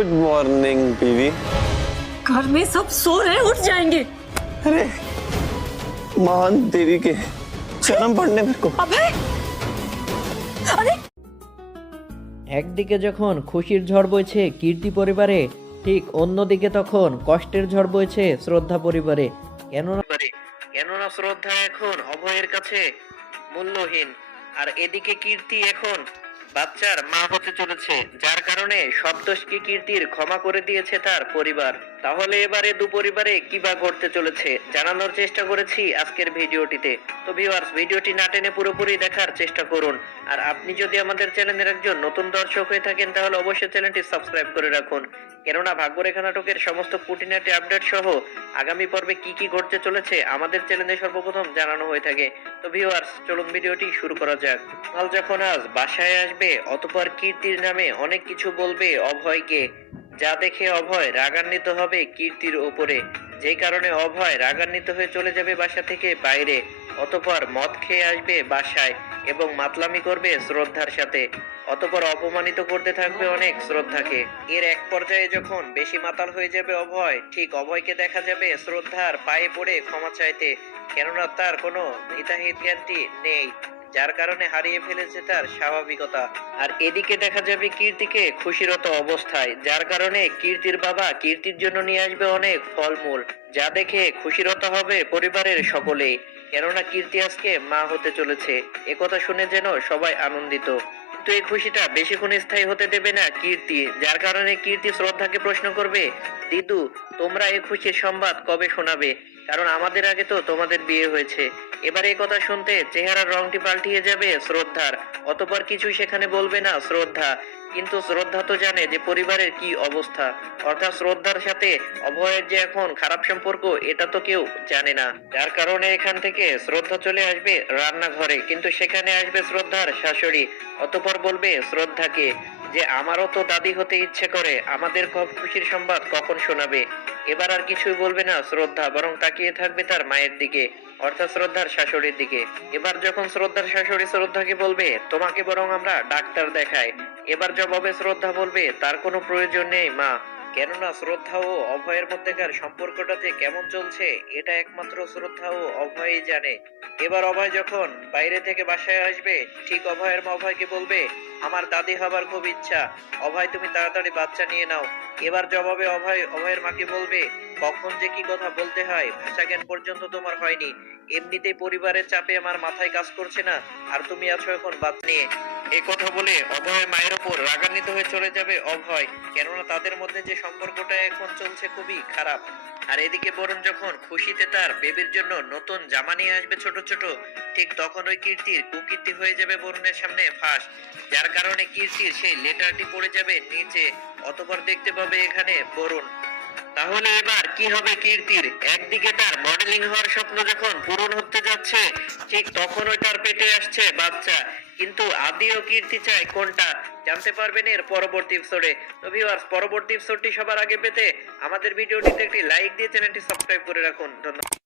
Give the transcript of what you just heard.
Good morning बीवी। घर में सब सो रहे हैं, उठ जाएंगे। अरे महान देवी के चरण पड़ने मेरे को। अभय, अरे একদিকে যখন খুশির ঝড় বইছে কীর্তি পরিবারে, ঠিক অন্যদিকে তখন কষ্টের ঝড় বইছে শ্রদ্ধা পরিবারে। কেননা শ্রদ্ধা এখন অভয়ের কাছে মূল্যহীন, আর এদিকে কীর্তি এখন বাচ্চার মা হতে চলেছে, যার কারণে সব দোষকে কীর্তির ক্ষমা করে দিয়েছে তার পরিবার। তাহলে এবারে দু পরিবারে কি বা ঘটতে চলেছে জানানোর চেষ্টা করেছি আজকের ভিডিওটিতে। তো ভিউয়ার্স, ভিডিওটি না টেনে পুরোপুরি দেখার চেষ্টা করুন। আর আপনি যদি আমাদের চ্যানেলের একজন নতুন দর্শক হয়ে থাকেন তাহলে অবশ্যই চ্যানেলটি সাবস্ক্রাইব করে রাখুন, কেননা ভাগ্যরেখা নাটকের সমস্ত খুঁটিনাটি আপডেট সহ আগামী পর্বে কি কি ঘটতে চলেছে আমাদের চ্যানেলে সর্বপ্রথম জানানো হয়ে থাকে। তো ভিউয়ার্স, চলুন ভিডিওটি শুরু করা যাক। কাল যখন আজ বাসায় আসবে, অতঃপর কীর্তির নামে অনেক কিছু বলবে অভয়কে, যা দেখে অভয় রাগান্বিত হবে কীর্তির ওপরে, যেই কারণে অভয় রাগান্বিত হয়ে চলে যাবে বাসা থেকে বাইরে। অতঃপর মদ খেয়ে আসবে বাসায় এবং মাতলামি করবে শ্রদ্ধার সাথে। অতঃপর অপমানিত করতে থাকবে অনেক শ্রদ্ধাকে। এর এক পর্যায়ে যখন বেশি মাতাল হয়ে যাবে অভয়, ঠিক অভয়কে দেখা যাবে শ্রদ্ধার পায়ে পড়ে ক্ষমা চাইতে, কেননা তার কোনো হিতাহিত জ্ঞানটি নেই, যার কারণে হারিয়ে ফেলেছে তার স্বাভাবিকতা। আর এদিকে দেখা যাবে কীর্তিকে খুশিরত অবস্থায়, যার কারণে কীর্তির বাবা কীর্তির জন্য নিয়ে আসবে অনেক ফলমূল, যা দেখে খুশিরত হবে পরিবারের সকলেই, কেননা কীর্তি আজকে মা হতে চলেছে। একথা শুনে যেন সবাই আনন্দিত। কিন্তু এই খুশিটা বেশিক্ষণ স্থায়ী হতে দেবে না কীর্তি, যার কারণে কীর্তি শ্রদ্ধাকে প্রশ্ন করবে, দিদু তোমরা এই খুশির সংবাদ কবে শোনাবে? কারণ আমাদের আগে তো তোমাদের বিয়ে হয়েছে। এবার এই কথা শুনতে চেহারার রংটি পাল্টিয়ে যাবে শ্রদ্ধার। অতঃপর কিছু সেখানে বলবে না শ্রদ্ধা, কিন্তু শ্রদ্ধা তো জানে যে পরিবারের কি অবস্থা, অর্থাৎ শ্রদ্ধার সাথে অভয়ের যে এখন খারাপ সম্পর্ক এটা তো কেউ জানে না, যার কারণে এখান থেকে শ্রদ্ধা চলে আসবে রান্নাঘরে, কিন্তু সেখানে আসবে শ্রদ্ধার শাশুড়ি। অতঃপর বলবে শ্রদ্ধাকে যে আমারও তো দাদি হতে ইচ্ছে করে, আমাদের খুশির সংবাদ কখন শোনাবে? এবার আর কিছুই বলবে না শ্রদ্ধা, বরং তাকিয়ে থাকবে তার মায়ের দিকে, অর্থাৎ শ্রদ্ধার শাশুড়ির দিকে। এবার যখন শ্রদ্ধার শাশুড়ি শ্রদ্ধাকে বলবে তোমাকে বরং আমরা ডাক্তার দেখাই, এবার জবাবে শ্রদ্ধা বলবে তার কোনো প্রয়োজন নেই মা, কেননা শ্রদ্ধা ও অভয়ের মধ্যেকার সম্পর্কটা যে কেমন চলছে এটা একমাত্র শ্রদ্ধা ও অভয়ই জানে। এবার অভয় যখন বাইরে থেকে বাসায় আসবে, ঠিক অভয়ের মা অভয়কে বলবে আমার দাদি হবার খুব ইচ্ছা, অভয় তুমি তাড়াতাড়ি বাচ্চা নিয়ে নাও। এবার জবাবে অভয় অভয়ের মাকে বলবে কখন যে কি কথা বলতে হয় ভাষা জ্ঞান পর্যন্ত তোমার হয়নি, এমনিতেই পরিবারের চাপে আমার মাথায় কাজ করছে না, আর তুমি আছো এখন বাচ্চা নিয়ে। এই কথা বলে অভয়ের মায়ের ওপর রাগান্বিত হয়ে চলে যাবে অভয়, কেননা তাদের মধ্যে যে সম্পর্কটা এখন চলছে খুবই খারাপ। আর এদিকে বরুণ যখন খুশিতে তার বেবির জন্য নতুন জামা নিয়ে আসবে ছোট ছোট, ঠিক তখন ওই কীর্তির কুকীর্তি হয়ে যাবে বরুণের সামনে ফাঁস, যার কারণে কীর্তির সেই লেটারটি পড়ে যাবে নিচে। অতঃপর দেখতে পাবে এখানে বরুণ। তাহলে এবার কি হবে কীর্তির? একদিকে তার মডেলিং হওয়ার স্বপ্ন যখন পূরণ হতে যাচ্ছে, ঠিক তখন ওই তার পেটে আসছে বাচ্চা, কিন্তু আদিও কীর্তি চায় কোনটা জানতে পারবেন এর পরবর্তী এপিসোডে। তো ভিউয়ার্স, পরবর্তী এপিসোডটি সবার আগে পেতে আমাদের ভিডিওটিতে একটি লাইক দিয়ে চ্যানেলটি সাবস্ক্রাইব করে রাখুন। ধন্যবাদ।